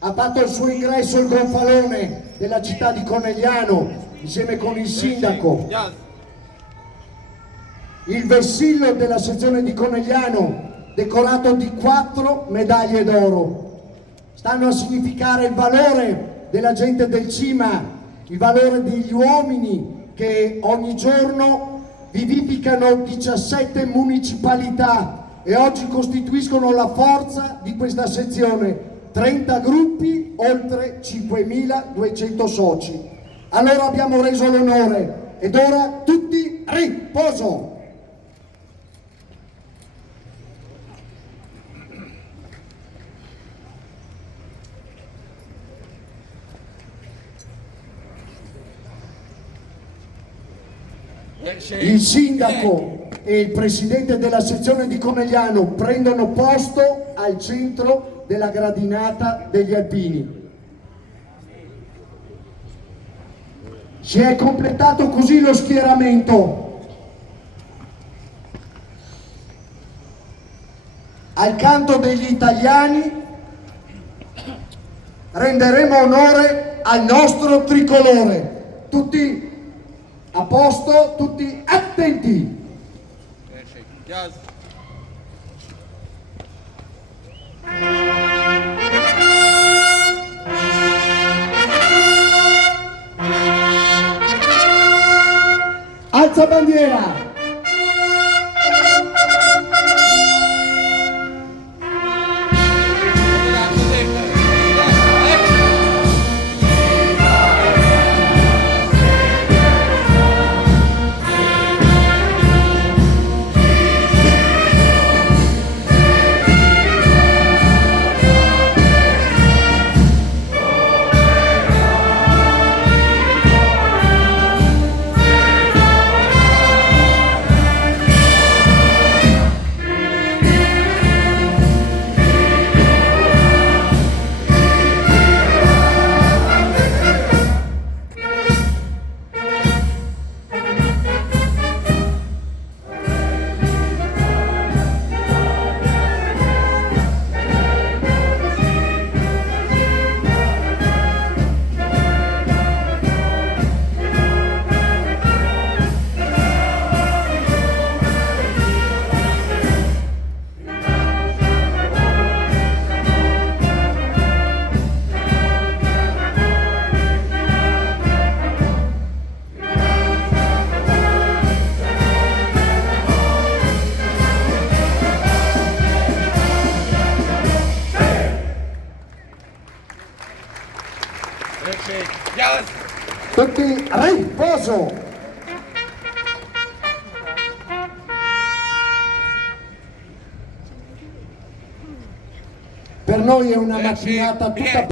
Ha fatto il suo ingresso il gonfalone della città di Conegliano insieme con il sindaco. Il vessillo della sezione di Conegliano decorato di 4 medaglie d'oro. Stanno a significare il valore della gente del CIMA, il valore degli uomini che ogni giorno vivificano 17 municipalità e oggi costituiscono la forza di questa sezione. 30 gruppi, oltre 5.200 soci. Allora abbiamo reso l'onore ed ora tutti riposo! Il sindaco e il presidente della sezione di Conegliano prendono posto al centro della gradinata degli alpini. Si è completato così lo schieramento. Al canto degli italiani renderemo onore al nostro tricolore. Tutti a posto, tutti attenti. Alza bandiera. Tutti riposo. Per noi è una mattinata tutta